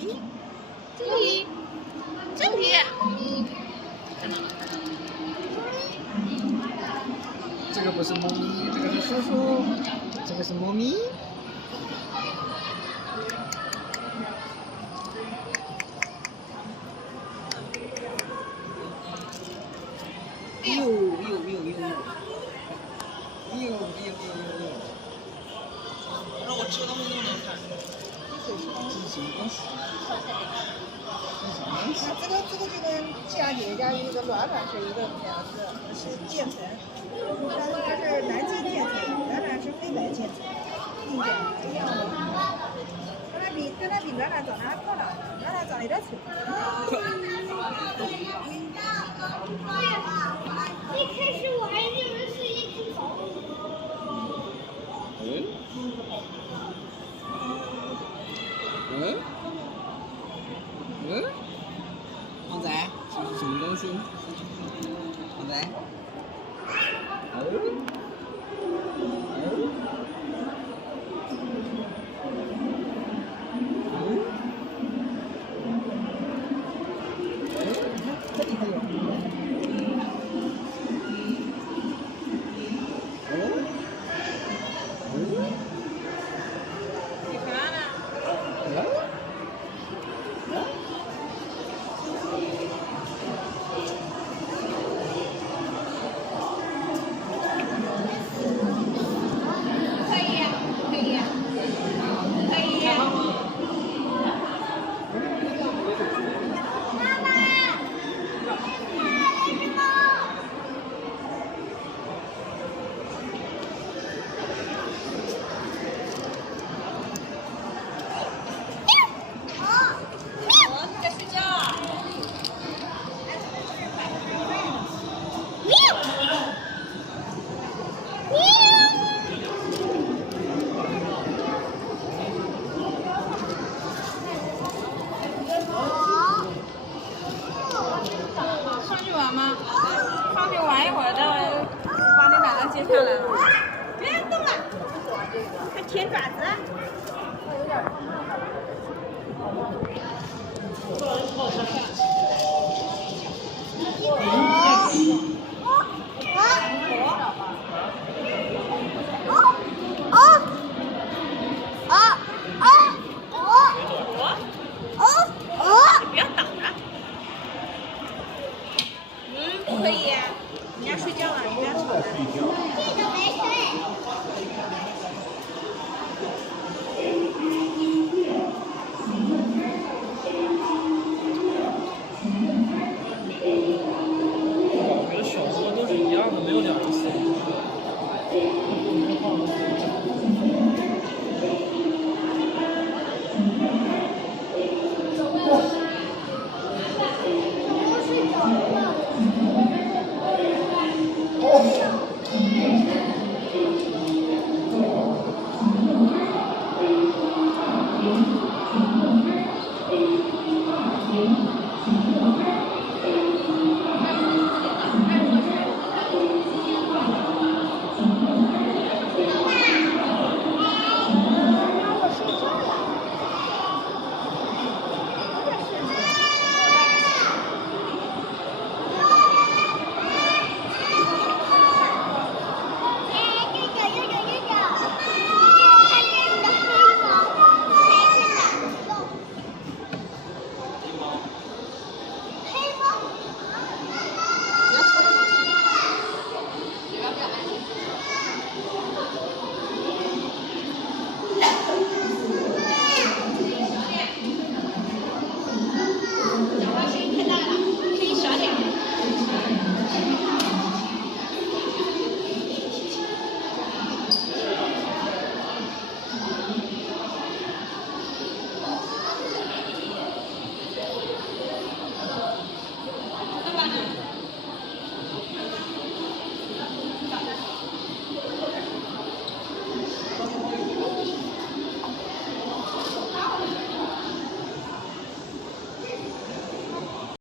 咦，这里，这里，这个不是猫咪，这个是叔叔，这个是猫咪。让我吃东西都能看。这是什么东西？这个就跟佳姐家一个暖暖是一个样子，是渐层，它是南京渐层，暖暖是黑白渐层，一样的。跟它比暖暖长得还漂亮，暖暖长得有点丑。一开始我还以为是一只狗。旺仔，这是什么东西？旺仔。